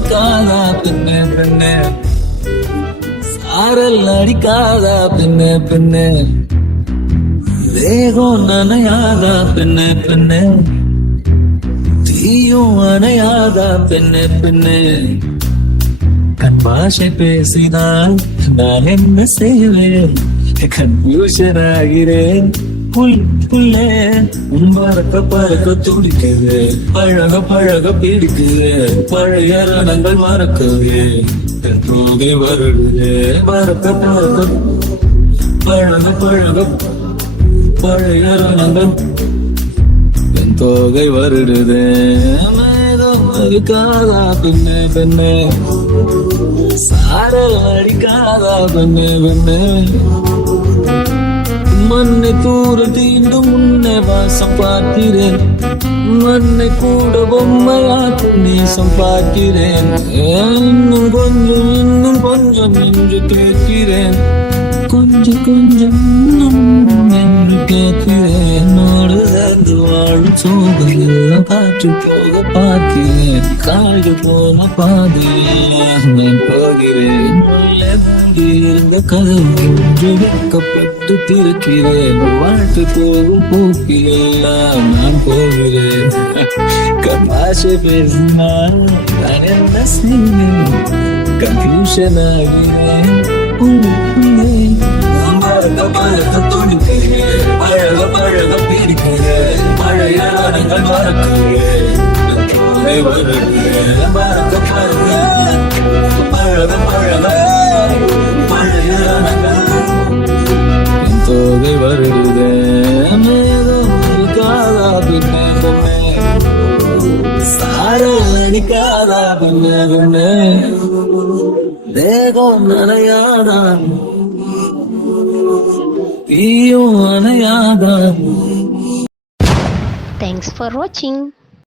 இருக்காதா பெண்ணே பெண்ணே, சாரல் அடிக்காதா பெண்ணே பெண்ணே, தேகம் நனையாதா பெண்ணே பெண்ணே, தீயும் அணையாதா பெண்ணே பெண்ணே. கண் பாஷை பேசினால் நான் என்ன செய்வேன், கன்ஃபியூஷன் ஆகிறேன். புல்லே பறக்க பறக்க துடிக்குது, பழக பழக பிடிக்குது, பழைய ரணங்கள் மறக்குது, போகை வருடுது. பறக்க பறக்க பழக பழக பழைய ரணங்கள் என் தோகை வருடுது. மேகம் இருக்காதா பெண்ணே பெண்ணே, சாரல் அடிக்காதா பெண்ணே பெண்ணே, மண்ணை தூர தீண்டும் முன்னே வாசம் பார்க்கிறேன், மண்ணை கூட பொம்மையாக்கும் நேசம் பார்க்கிறேன். இன்னும் கொஞ்சம் என்று கேட்கிறேன், கொஞ்சம் கொஞ்சம் என்று கேட்கிறேன். நாடு சேர்ந்து வாழும் சோகையெல்லாம் காற்று போக பார்க்கிறேன், காய்கள் போன பாதையெல்லாம் நான் போகிறேன். இருந்த கதவு என்று வைக்கப்பட்டு திறக்கிறேன், வாழ்க்கை போகும் போக்கிலெல்லாம் நான் போகிறேன். கபாஷை பேசினால் நான் என்ன செய்வேன், கன்ஃபியூஷன் ஆகிறேன். பழக பழக துடிக்கிறேன், பழக பழக பிடிக்கிறேன், பழைய நாடங்கள் மறக்கிறேன். பறக்க பறக்க பழக பழக பழைய நாடங்கள் என் தோகை வருடுதே. மேகம் இருக்காதா பெண்ணே பெண்ணே, சாரல் அடிக்காதா பெண்ணே பெண்ணே, தேகம் நனையாதா தீயும் அணையாதா. Thanks for watching.